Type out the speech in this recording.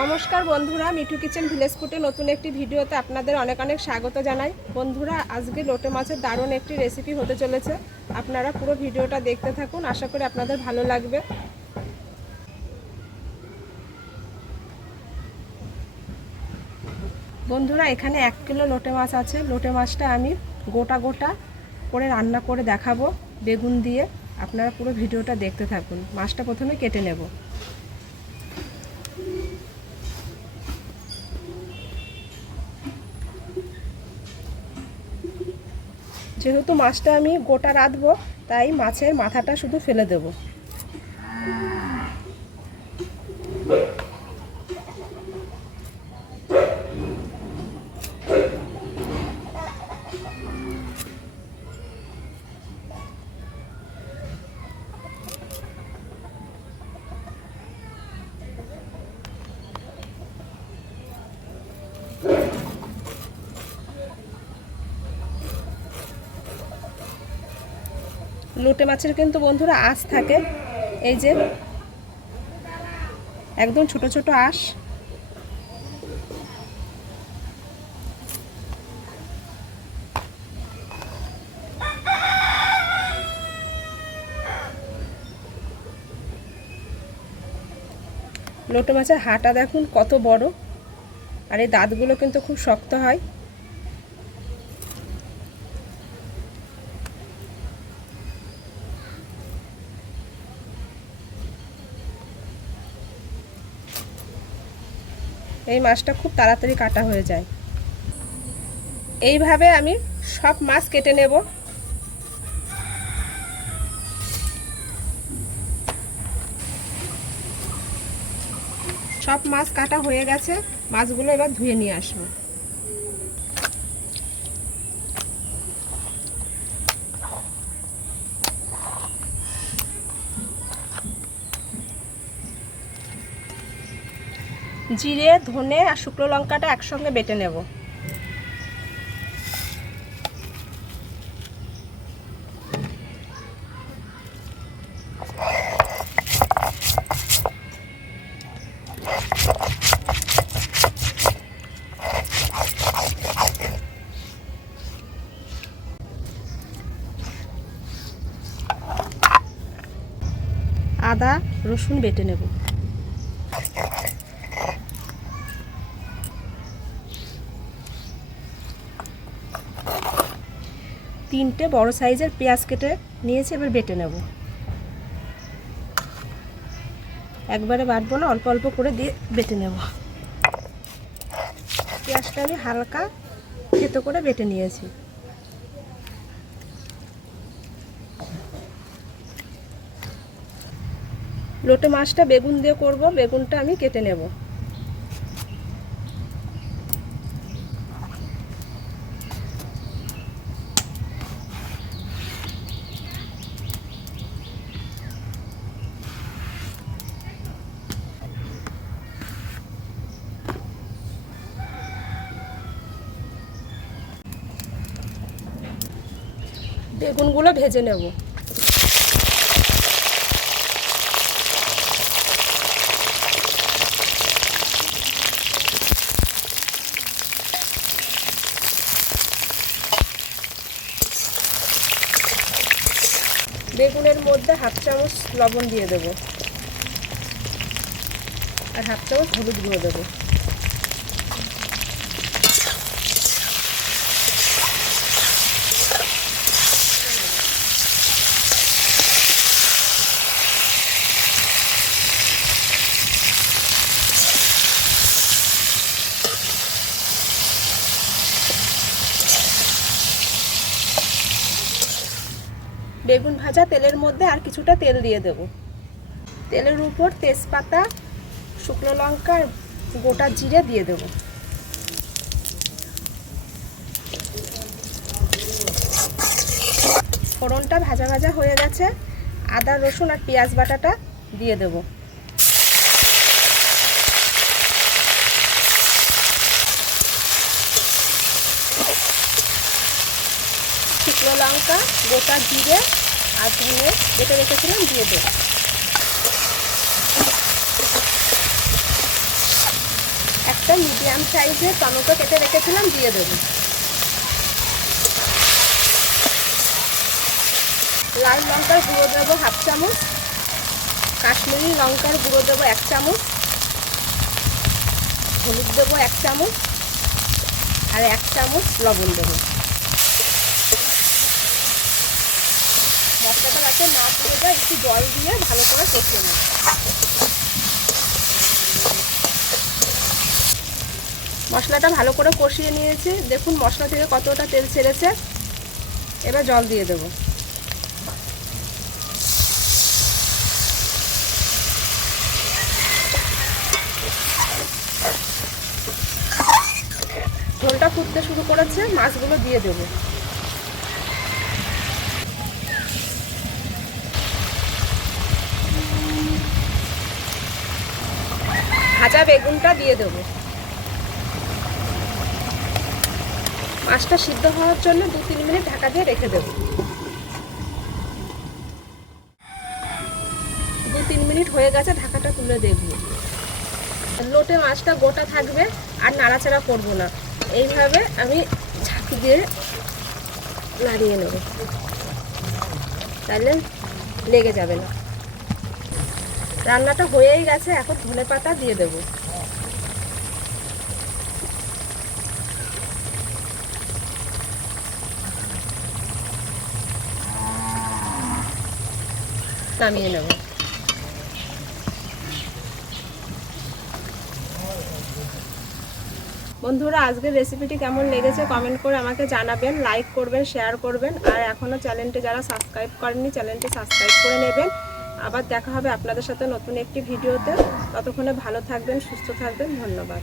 নমস্কার বন্ধুরা, Mithu kitchen village ফুডে নতুন একটি ভিডিওতে আপনাদের অনেক অনেক স্বাগত জানাই। বন্ধুরা, আজকে লোটে মাছের দারুণ একটি রেসিপি হতে চলেছে। আপনারা পুরো ভিডিওটা দেখতে থাকুন, আশা করি আপনাদের ভালো লাগবে। বন্ধুরা, এখানে 1 কিলো লোটে মাছ আছে। লোটে মাছটা আমি গোটা গোটা করে রান্না করে দেখাবো বেগুন দিয়ে। আপনারা পুরো ভিডিওটা দেখতে থাকুন। মাছটা প্রথমে কেটে নেব। যেহেতু মাছটা আমি গোটা রাঁধবো, তাই মাছের মাথাটা শুধু ফেলে দেব। লোটে মাছের কিন্তু বন্ধুরা আঁশ থাকে, এই যে একদম ছোট ছোট আঁশ। লোটে মাছের হাঁটা দেখুন কত বড়, আর এই দাঁতগুলো কিন্তু খুব শক্ত হয়। এই মাছটা খুব তাড়াতাড়ি কাটা হয়ে যায়। এইভাবে আমি সব মাছ কেটে নেব। সব মাছ কাটা হয়ে গেছে, মাছগুলো এবার ধুয়ে নিয়ে আসবো। জিরে, ধনে আর শুকনো লঙ্কাটা একসঙ্গে বেটে নেব। আদা রসুন বেটে নেব। তিনটে বড় সাইজের পেঁয়াজ কেটে নিয়েছি, এবার বেটে নেব। একবারে বাটবো না, অল্প অল্প করে দিয়ে বেটে নেব। পেঁয়াজটা আমি হালকা থেতো করে বেটে নিয়েছি। লোটে মাছটা বেগুন দিয়ে করব, বেগুনটা আমি কেটে নেব। বেগুনগুলো ভেজে নেব। বেগুনের মধ্যে 1/2 চামচ লবণ দিয়ে দেব, আর 1/2 চামচ হলুদ গুঁড়ো দেবো। বেগুন ভাজা তেলের মধ্যে আর কিছুটা তেল দিয়ে দেব। তেলের উপর তেজপাতা, শুকনো লঙ্কা, গোটা জিরে দিয়ে দেব। ফোড়নটা ভাজা ভাজা হয়ে গেছে, আদা রসুন আর পেঁয়াজ বাটাটা দিয়ে দেব। শুকনো লঙ্কা, গোটা জিরে আর ধনে বেটে রেখেছিলাম দিয়ে দেব। মিডিয়াম সাইজের টমেটো কেটে রেখেছিলাম, দিয়ে দেবো। লাল লঙ্কার গুঁড়ো দেবো 1/2 চামচ, কাশ্মীরি লঙ্কার গুঁড়ো দেবো 1 চামচ, হলুদ দেবো 1 চামচ, আর 1 চামচ লবণ দেবো। মশলাটা যাতে না পুড়ে যায় একটু জল দিয়ে ভালো করে কষিয়ে নেব। মশলাটা ভালো করে কষিয়ে নিয়েছি, দেখুন মশলা থেকে কতটা তেল ছেড়েছে। এবার জল দিয়ে দেবো। ঝোলটা ফুটতে শুরু করেছে, মাছগুলো দিয়ে দেবো। ভাজা বেগুনটা দিয়ে দেবো। মাছটা সিদ্ধ হওয়ার জন্য 2-3 মিনিট ঢাকা দিয়ে রেখে দেবো। 2-3 মিনিট হয়ে গেছে, ঢাকাটা তুলে দেখব। লোটে মাছটা গোটা থাকবে, আর নাড়াচাড়া করব না। এইভাবে আমি ছাঁকি দিয়ে নাড়িয়ে নেব, তাহলে লেগে যাবে না। রান্নাটা হয়েই গেছে, এখন ধনেপাতা দিয়ে দেবো। নামিয়ে নেব। বন্ধুরা, আজকের রেসিপিটি কেমন লেগেছে কমেন্ট করে আমাকে জানাবেন, লাইক করবেন, শেয়ার করবেন, আর এখনও চ্যানেলটি যারা সাবস্ক্রাইব করেননি চ্যানেলটি সাবস্ক্রাইব করে নেবেন। আবার দেখা হবে আপনাদের সাথে নতুন একটি ভিডিওতে। ততক্ষণে ভালো থাকবেন, সুস্থ থাকবেন। ধন্যবাদ।